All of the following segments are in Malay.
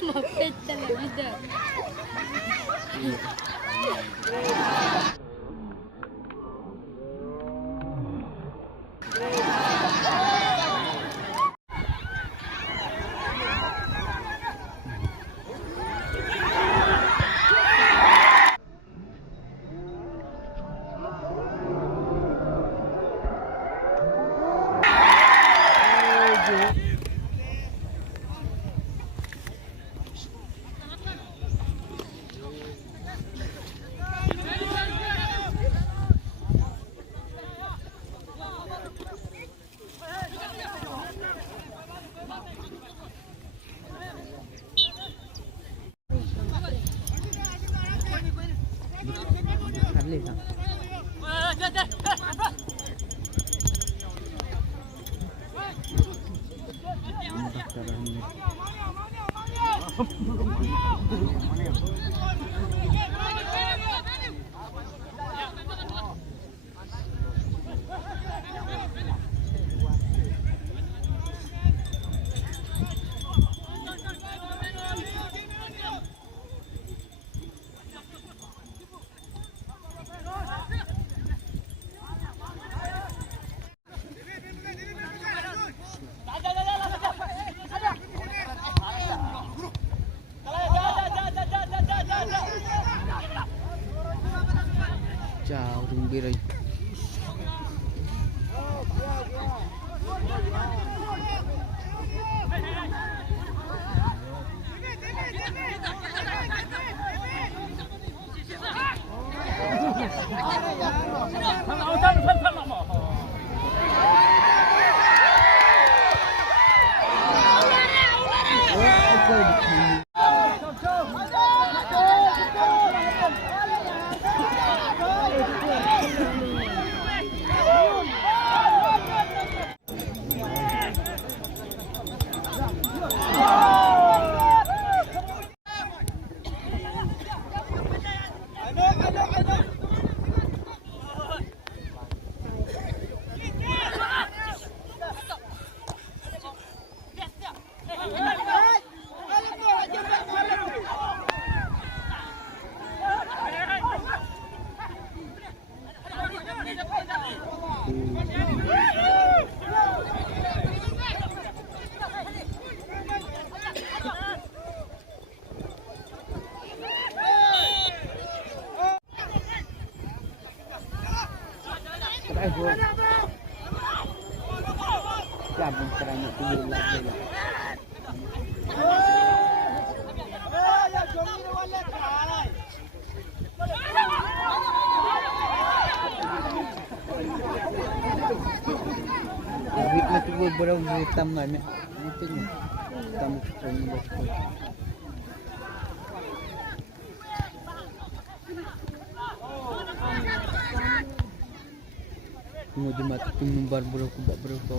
Mapet talaga. Chào thùng bia đây. Labang terang itu lagi. Wait na tubo barang hitam na niya. Ito niya. Hitam ko niya. Mau dimatikan numbar berapa?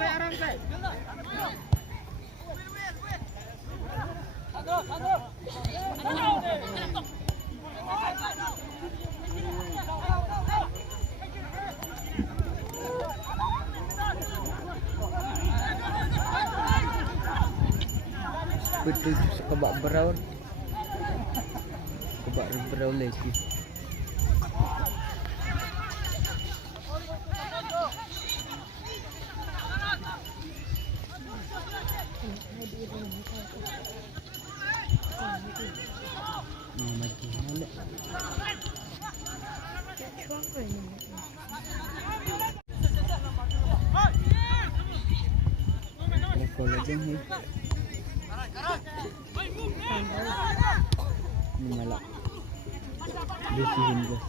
Aram say. Betul sa kabak brown. Kabak brown lagi. Mati. aja nih. Ini malah bersihin guys.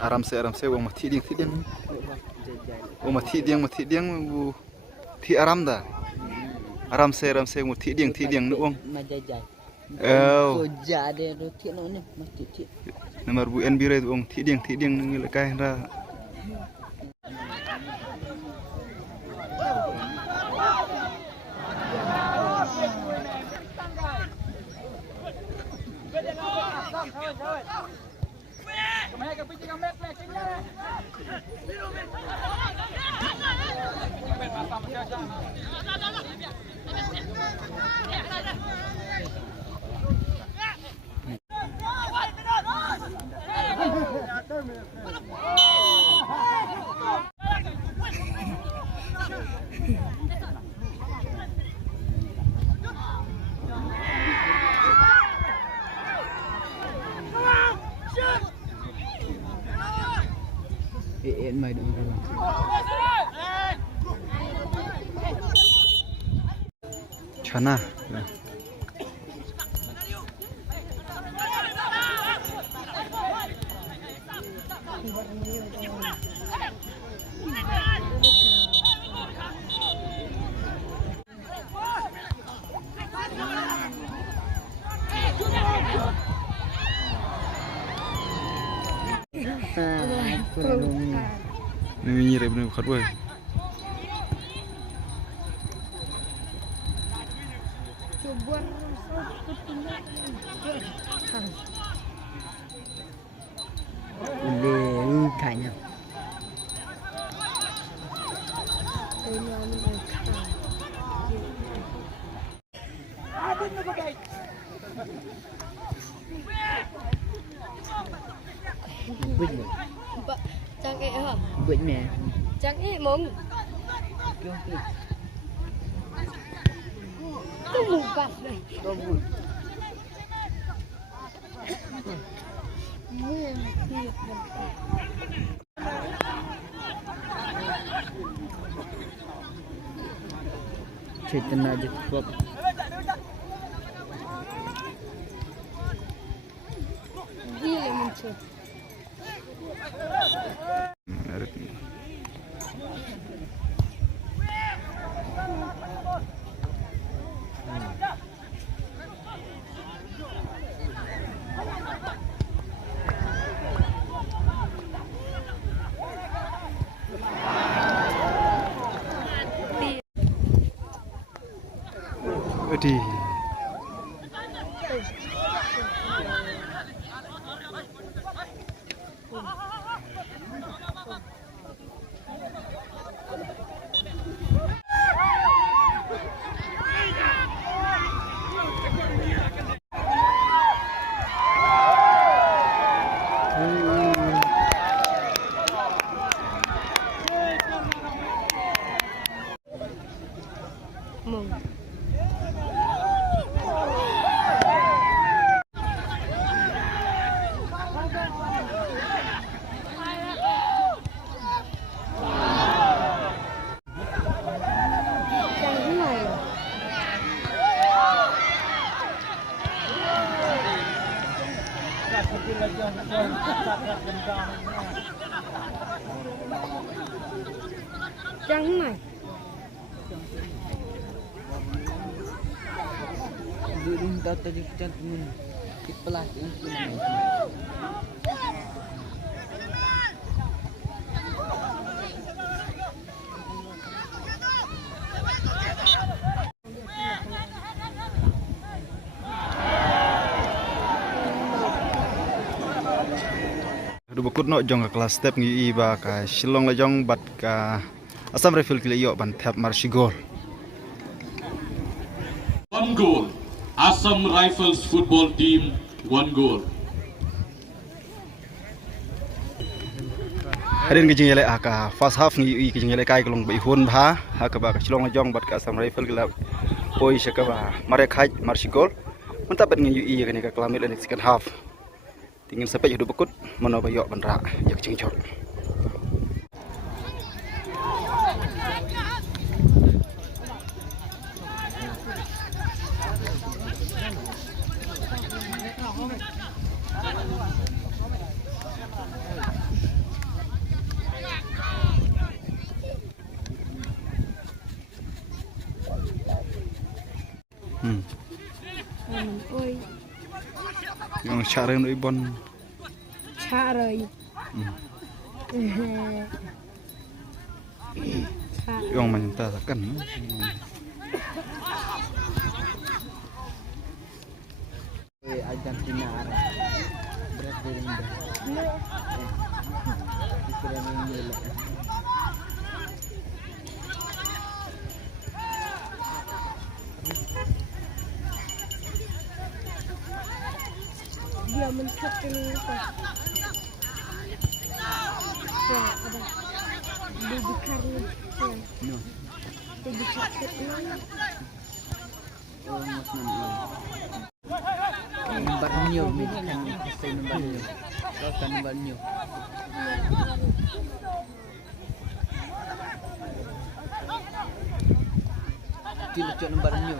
aram se wong mati ding wong mati ding bu thi aram da aram se mati ding nu wong Majajai. oh Soja dia tu ti no ni mesti ti. nomor bu en bire wong thi ding ngi kai ra Mai dong. chana ni nyire bener bukan boy Coba Ule kayaknya. Bứt rồi. Chẳng ế hả? Bứt mẹ. Chẳng ế mông. Có mù bạc này. Có bụi. Mưa thiệt Cerita aja sebab gila muncul. Adi Mông. Trắng này. belum tahu tadi cantumin di pelas yang Bekut no jong ka kelas step ngi ba ka Shillong la jong bat ka Assam Rifle kile yo ban thap marshigol. 1 goal. Assam Rifles football team 1 goal. Harin ke jingele aka first half ngi ke jingele kai kelong ba ihun ba ha ka ba ka Shillong la jong bat ka Assam Rifle kila poi shaka ba mare khai marshigol. Mentabet ngi ui ka ni ka kelamit la second half. Tingin sampai hidup bekut mana bayok benra ya kecing cor. Ôi, Yang cara yang ibon. xa rồi. Xa. Yang minta kan. Argentina arah berat dari rendah. Pikiran yang gila. Dia mencut ini kok. Ya, ada. Baby Carly. Ya, No. baby Carly. Oh, mas Nomor new, kan saya nomor new. Kau kan nomor new. Tidak cuma nomor new.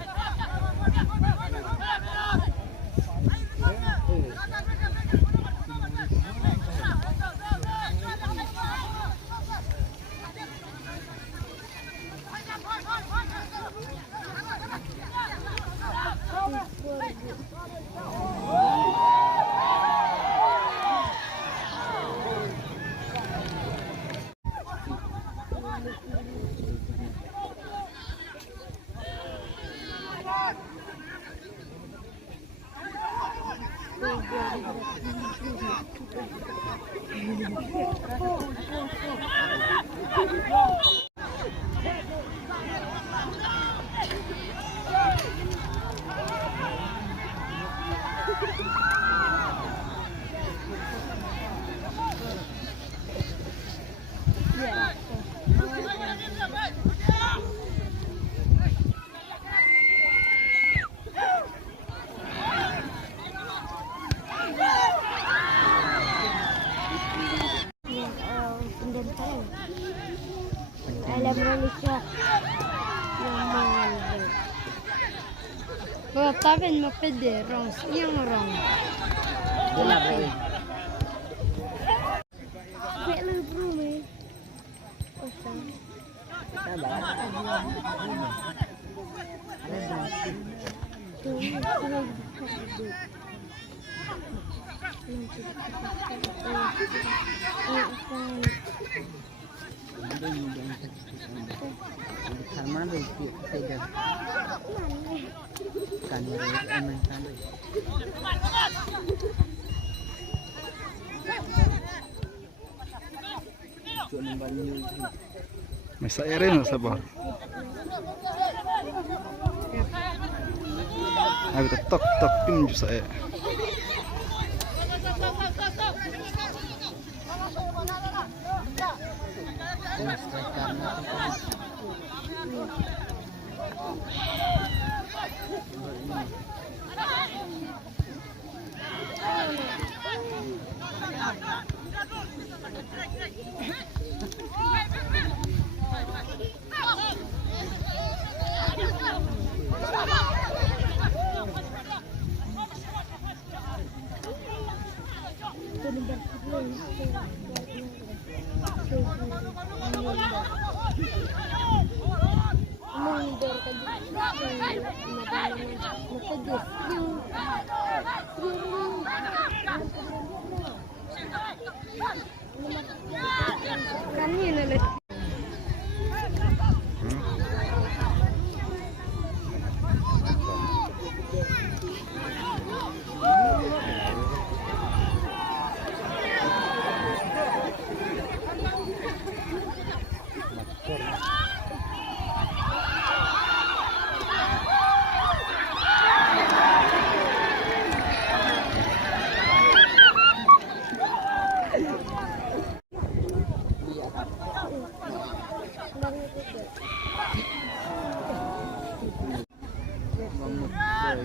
Alam Malaysia yang mana? Kalau tapi mau pede rong, yang rong. Gelap lagi. Kayak lu bro ni. Sabar. Sama deh, kita kan aman kan. Cuma banyu. Masa eren sabar. Abi tok tok pin ju saya. Mundur ke Kan ini leh.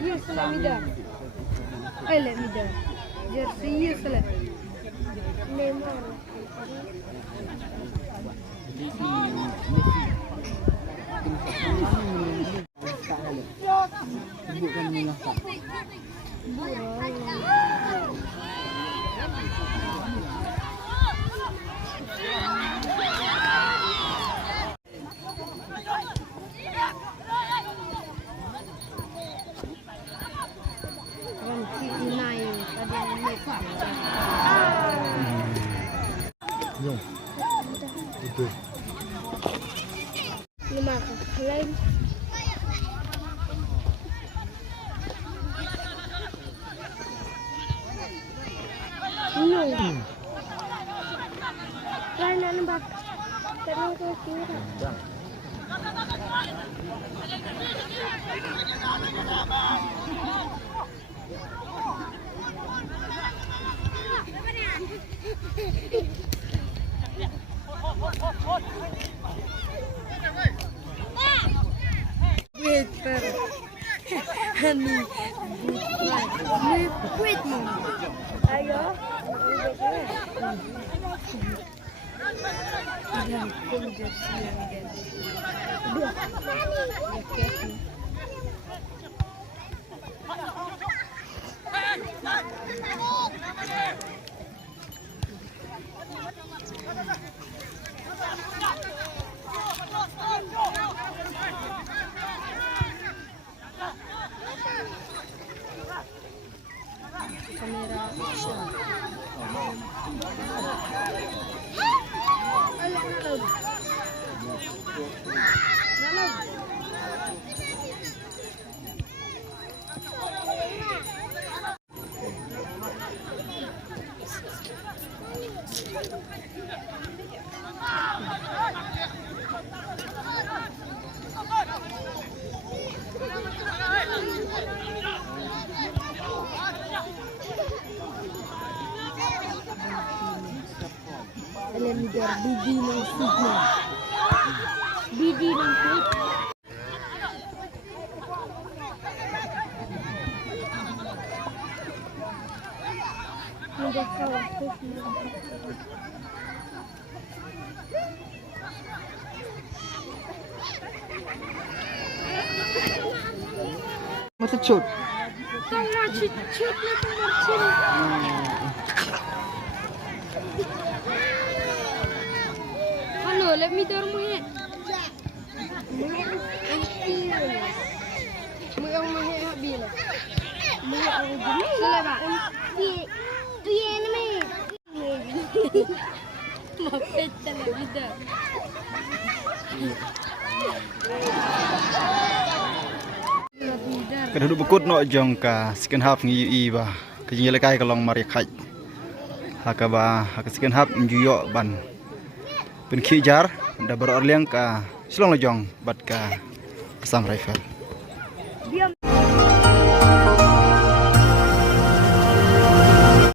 Yes, let me down. Let me down. Jersey, yes, let. Neymar. Lima lain. Lain nambah. Terus ke kiri. Wait, honey, wait, ayo, kamera action. Alam biar Didi ng signal. Didi ng clip. Hindi ka wakit na. Masa shoot. Kung na-shoot na kung Ano, let me dormo ya. Mo ang mahi habila. Mo ang gumi. Sala ba? Tu yan me. Mapet talaga bida. Keduduk bekut no jong ka second half ngi UI ba. Kejing lekai kalong mari khai. Hakaba hak second half njuyo ban. Pen khijar da ber orliang ka silong lojong bat ka Assam Rifle.